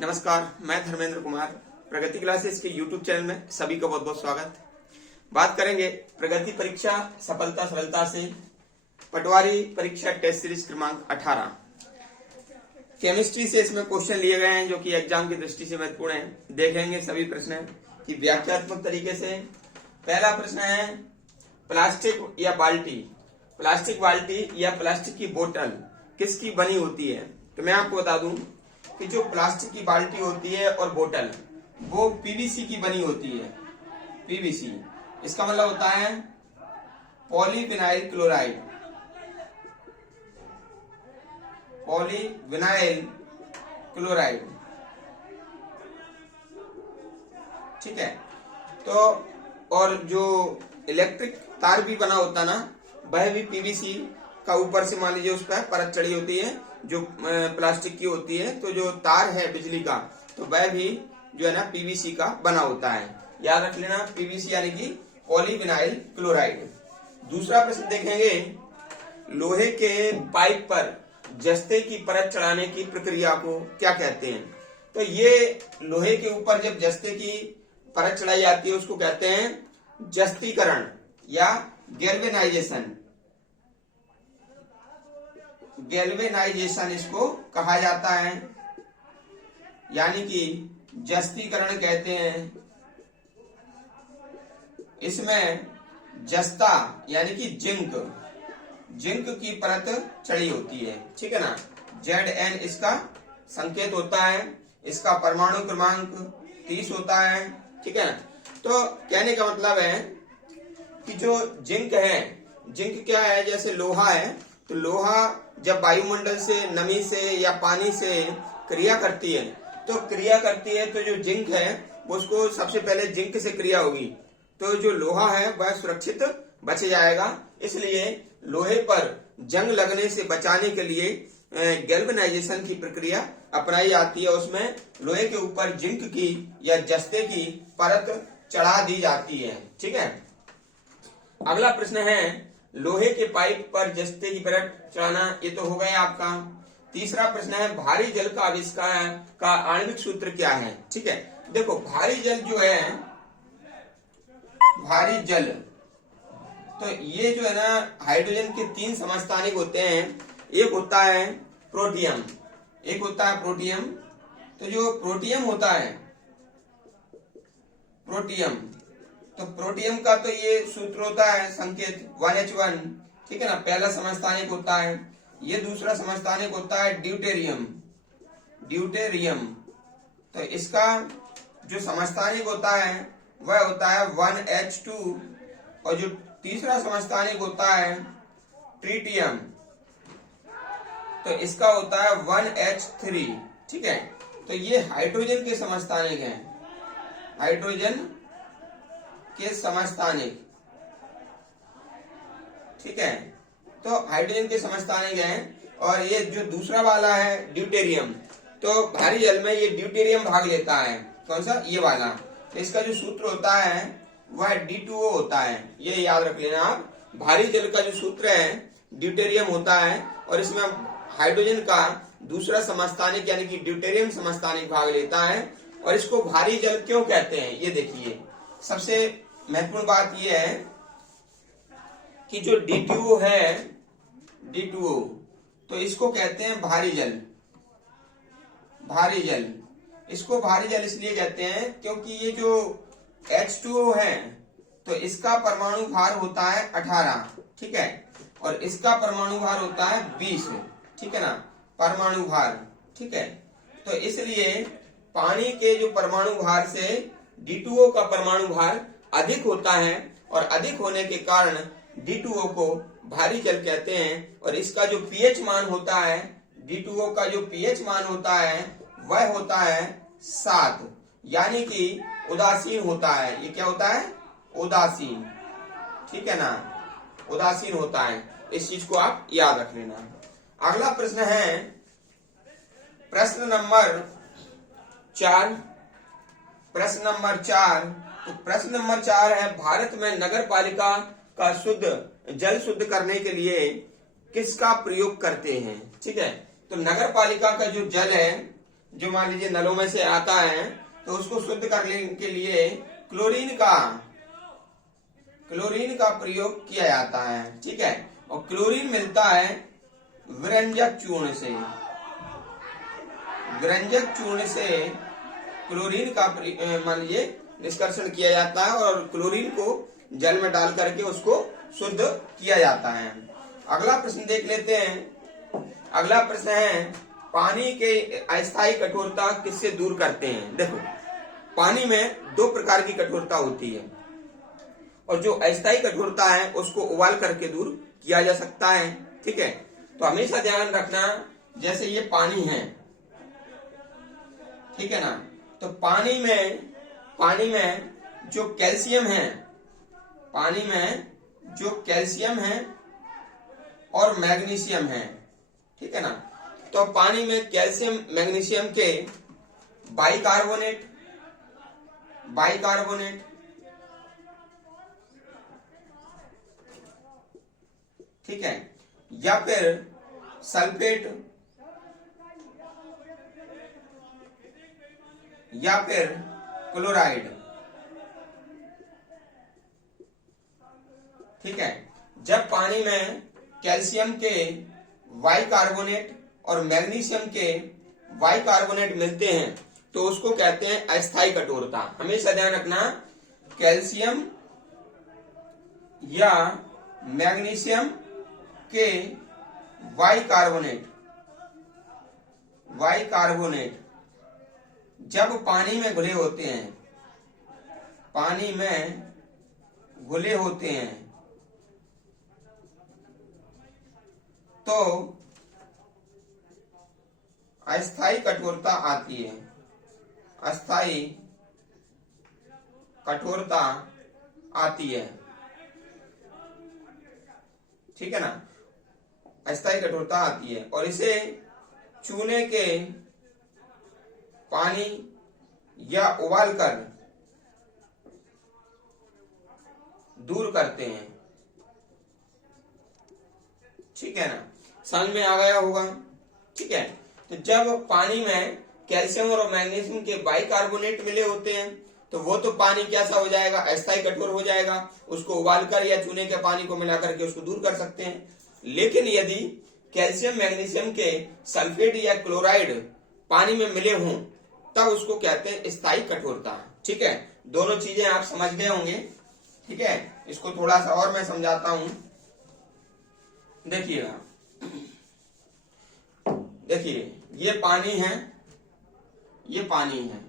नमस्कार, मैं धर्मेंद्र कुमार। प्रगति क्लासेस के YouTube चैनल में सभी का बहुत बहुत स्वागत। बात करेंगे प्रगति परीक्षा सफलता सरलता से पटवारी परीक्षा टेस्ट सीरीज क्रमांक 18। केमिस्ट्री से इसमें क्वेश्चन लिए गए हैं जो कि एग्जाम की दृष्टि से महत्वपूर्ण है। देखेंगे सभी प्रश्न की व्याख्यात्मक तरीके से। पहला प्रश्न है, प्लास्टिक बाल्टी या प्लास्टिक की बोतल किसकी बनी होती है? तो मैं आपको बता दूं कि जो प्लास्टिक की बाल्टी होती है और बोतल वो पीवीसी की बनी होती है। पीवीसी इसका मतलब होता है पॉलीविनाइल क्लोराइड। ठीक है। तो और जो इलेक्ट्रिक तार भी बना होता ना, वह भी पीवीसी का ऊपर से मान लीजिए उस पर परत चढ़ी होती है जो प्लास्टिक की होती है। तो जो तार है बिजली का तो वह भी जो है ना पीवीसी का बना होता है। याद रख लेना, पीवीसी यानी कि पॉलीविनाइल क्लोराइड। दूसरा प्रश्न देखेंगे, लोहे के पाइप पर जस्ते की परत चढ़ाने की प्रक्रिया को क्या कहते हैं? तो ये लोहे के ऊपर जब जस्ते की परत चढ़ाई जाती है उसको कहते हैं जस्तीकरण या गैल्वेनाइजेशन इसको कहा जाता है, यानी कि जस्तीकरण कहते हैं। इसमें जस्ता यानी कि जिंक की परत चढ़ी होती है। ठीक है ना। Zn इसका संकेत होता है, इसका परमाणु क्रमांक 30 होता है। ठीक है ना। तो कहने का मतलब है कि जो जिंक है, जिंक क्या है? जैसे लोहा है, तो लोहा जब वायुमंडल से नमी से या पानी से क्रिया करती है तो जो जिंक है वो उसको सबसे पहले जिंक से क्रिया होगी तो जो लोहा है वह सुरक्षित बच जाएगा। इसलिए लोहे पर जंग लगने से बचाने के लिए गैल्वेनाइजेशन की प्रक्रिया अपनाई जाती है। उसमें लोहे के ऊपर जिंक की या जस्ते की परत चढ़ा दी जाती है। ठीक है। अगला प्रश्न है, लोहे के पाइप पर जस्ते की परत चढ़ाना। ये तो हो गया आपका। तीसरा प्रश्न है, भारी जल का आविष्कार का आणविक सूत्र क्या है? ठीक है। देखो, भारी जल जो है, भारी जल तो ये जो है ना हाइड्रोजन के 3 समस्थानिक होते हैं। एक होता है प्रोटियम, तो जो प्रोटियम होता है, तो प्रोटियम का तो ये सूत्र होता है संकेत 1H1। ठीक है ना। पहला समस्थानिक होता है। ये दूसरा समस्थानिक होता है ड्यूटेरियम। तो इसका जो समस्थानिक होता है वह होता है 1H2 और जो तीसरा समस्थानिक होता है ट्रिटियम तो इसका होता है 1H3। ठीक है। तो ये हाइड्रोजन के समस्थानिक हैं, ठीक है। तो हाइड्रोजन के समस्थानिक हैं। और ये जो दूसरा वाला है ड्यूटेरियम, तो भारी जल में ये ड्यूटेरियम भाग लेता है। कौन सा? ये वाला। तो इसका जो सूत्र होता है वह D2O होता है। ये याद रख लेना आप। भारी जल का जो सूत्र है ड्यूटेरियम होता है और इसमें हाइड्रोजन का दूसरा समस्थानिक यानी कि ड्यूटेरियम समस्थानिक भाग लेता है। और इसको भारी जल क्यों कहते हैं ये देखिए। सबसे महत्वपूर्ण बात यह है कि जो D2O है, तो इसको कहते हैं भारी जल। इसको भारी जल इसलिए कहते हैं क्योंकि ये जो H2O है तो इसका परमाणु भार होता है 18। ठीक है। और इसका परमाणु भार होता है 20। ठीक है ना, परमाणु भार। ठीक है। तो इसलिए पानी के जो परमाणु भार से D2O का परमाणु भार अधिक होता है और अधिक होने के कारण D2O को भारी जल कहते हैं। और इसका जो pH मान होता है, D2O का जो pH मान होता है वह होता है 7, यानी कि उदासीन होता है। ये क्या होता है? उदासीन। ठीक है ना, उदासीन होता है। इस चीज को आप याद रख लेना। अगला प्रश्न है प्रश्न नंबर 4। तो प्रश्न नंबर 4 है, भारत में नगर पालिका का जल शुद्ध करने के लिए किसका प्रयोग करते हैं? ठीक है। तो नगर पालिका का जो जल है, जो मान लीजिए नलों में से आता है, तो उसको शुद्ध करने के लिए क्लोरीन का प्रयोग किया जाता है, ठीक है। और क्लोरीन मिलता है विरंजक चूर्ण से। विरंजक चूर्ण से क्लोरीन का मान लीजिए निष्कर्षण किया जाता है और क्लोरीन को जल में डाल करके उसको शुद्ध किया जाता है। अगला प्रश्न देख लेते हैं। अगला प्रश्न है, पानी के अस्थायी कठोरता किससे दूर करते हैं। देखो, पानी में दो प्रकार की कठोरता होती है और जो अस्थायी कठोरता है उसको उबाल करके दूर किया जा सकता है, ठीक है। तो हमेशा ध्यान रखना, जैसे ये पानी है, ठीक है ना, तो पानी में जो कैल्शियम है, पानी में जो कैल्शियम है और मैग्नीशियम है, ठीक है ना, तो पानी में कैल्शियम मैग्नीशियम के बाइकार्बोनेट, ठीक है, या फिर सल्फेट, या फिर क्लोराइड, ठीक है। जब पानी में कैल्शियम के बाइकार्बोनेट और मैग्नीशियम के बाइकार्बोनेट मिलते हैं तो उसको कहते हैं अस्थायी कठोरता। हमेशा ध्यान रखना, कैल्शियम या मैग्नीशियम के बाइकार्बोनेट जब पानी में घुले होते हैं, तो अस्थायी कठोरता आती है, अस्थायी कठोरता आती है, ठीक है ना, अस्थायी कठोरता आती है और इसे चूने के पानी या उबालकर दूर करते हैं, ठीक है ना, समझ में आ गया होगा, ठीक है। तो जब पानी में कैल्शियम और मैग्नीशियम के बाइकार्बोनेट मिले होते हैं तो वो तो पानी कैसा हो जाएगा, अस्थायी कठोर हो जाएगा, उसको उबालकर या चूने के पानी को मिलाकर के उसको दूर कर सकते हैं। लेकिन यदि कैल्शियम मैग्नीशियम के सल्फेट या क्लोराइड पानी में मिले हों तब उसको कहते हैं स्थायी कठोरता, ठीक है। दोनों चीजें आप समझ गए होंगे, ठीक है। इसको थोड़ा सा और मैं समझाता हूं, देखिएगा, देखिए ये पानी है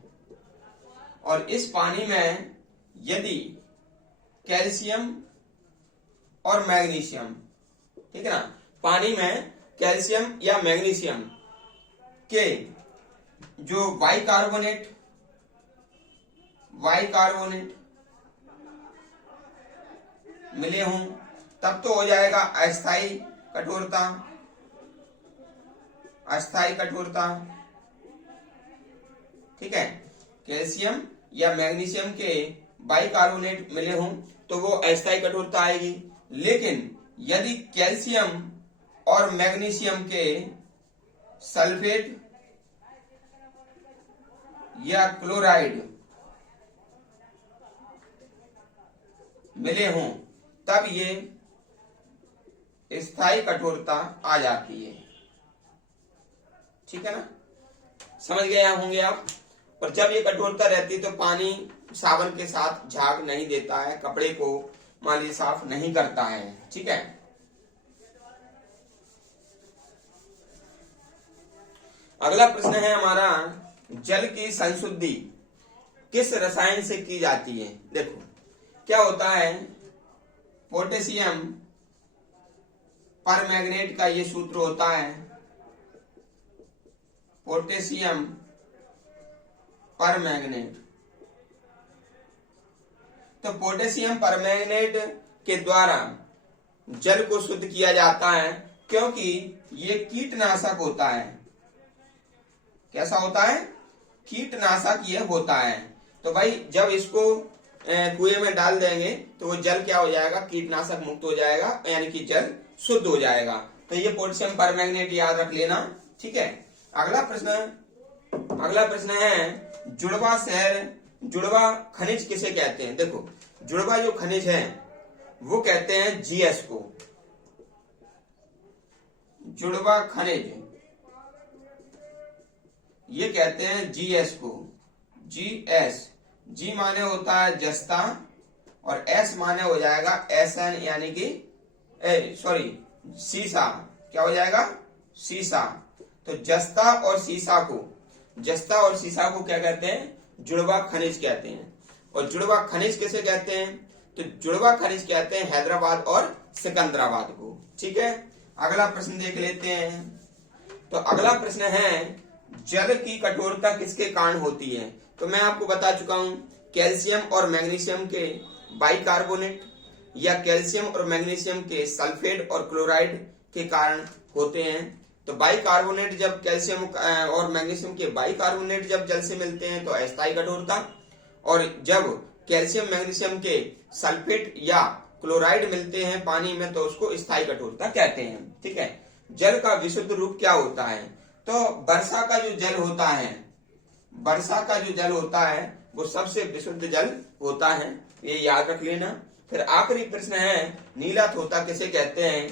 और इस पानी में यदि कैल्शियम और मैग्नीशियम, ठीक है ना, पानी में कैल्शियम या मैग्नीशियम के जो बाइकार्बोनेट मिले हों तब तो हो जाएगा अस्थायी कठोरता, ठीक है। कैल्शियम या मैग्नीशियम के बाइकार्बोनेट मिले हों तो वो अस्थायी कठोरता आएगी। लेकिन यदि कैल्शियम और मैग्नीशियम के सल्फेट या क्लोराइड मिले हों तब ये स्थायी कठोरता आ जाती है, ठीक है ना, समझ गए होंगे आप। और जब ये कठोरता रहती है तो पानी साबुन के साथ झाग नहीं देता है, कपड़े को मान लीजिए साफ नहीं करता है, ठीक है। अगला प्रश्न है हमारा, जल की संशुद्धि किस रसायन से की जाती है। देखो क्या होता है, पोटेशियम परमैंगनेट का ये सूत्र होता है, पोटेशियम परमैंगनेट। तो पोटेशियम परमैंगनेट के द्वारा जल को शुद्ध किया जाता है क्योंकि ये कीटनाशक होता है। कैसा होता है, कीटनाशक ये होता है। तो भाई जब इसको कुएं में डाल देंगे तो वो जल क्या हो जाएगा, कीटनाशक मुक्त हो जाएगा, यानी कि जल शुद्ध हो जाएगा। तो ये पोटेशियम परमैंगनेट याद रख लेना, ठीक है। अगला प्रश्न है जुड़वा खनिज किसे कहते हैं। देखो जुड़वा जो खनिज है वो कहते हैं जीएस को। जुड़वा खनिज ये कहते हैं जीएस को। जीएस, जी माने होता है जस्ता और एस माने हो जाएगा एसएन यानी कि सीसा। क्या हो जाएगा? सीसा। तो जस्ता और सीसा को क्या कहते हैं? जुड़वा खनिज कहते हैं। और जुड़वा खनिज किसे कहते हैं? तो जुड़वा खनिज कहते हैं हैदराबाद और सिकंदराबाद को, ठीक है। अगला प्रश्न देख लेते हैं। तो अगला प्रश्न है जल की कठोरता किसके कारण होती है। तो मैं आपको बता चुका हूं कैल्शियम और मैग्नीशियम के बाइकार्बोनेट या कैल्शियम और मैग्नीशियम के सल्फेट और क्लोराइड के कारण होते हैं। तो बाइकार्बोनेट जब कैल्शियम और मैग्नीशियम के बाइकार्बोनेट जब जल से मिलते हैं तो अस्थायी कठोरता, और जब कैल्शियम मैग्नीशियम के सल्फेट या क्लोराइड मिलते हैं पानी में तो उसको स्थायी कठोरता कहते हैं, ठीक है। जल का विशुद्ध रूप क्या होता है? तो वर्षा का जो जल होता है वो सबसे विशुद्ध जल होता है, ये याद रख लेना। फिर आखिरी प्रश्न है नीला थोथा किसे कहते हैं।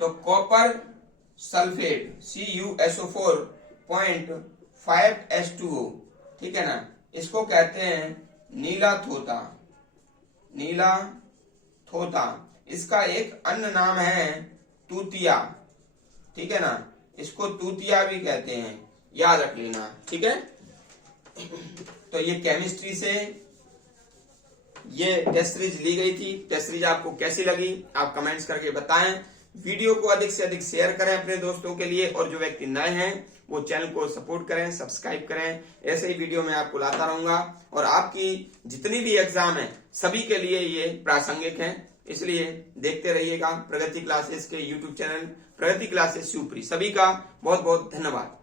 तो कॉपर सल्फेट CuSO4.5H2O, ठीक है ना, इसको कहते हैं नीला थोथा। इसका एक अन्य नाम है तूतिया, ठीक है ना, इसको तूतिया भी कहते हैं, याद रख लेना, ठीक है। तो ये केमिस्ट्री से ये टेस्ट सीरीज ली गई थी। टेस्ट सीरीज आपको कैसी लगी आप कमेंट्स करके बताएं। वीडियो को अधिक से अधिक शेयर करें अपने दोस्तों के लिए, और जो व्यक्ति नए हैं वो चैनल को सपोर्ट करें, सब्सक्राइब करें। ऐसे ही वीडियो मैं आपको लाता रहूंगा और आपकी जितनी भी एग्जाम है सभी के लिए ये प्रासंगिक है, इसलिए देखते रहिएगा प्रगति क्लासेस के यूट्यूब चैनल प्रगति क्लासेस शिवपुरी। सभी का बहुत बहुत धन्यवाद।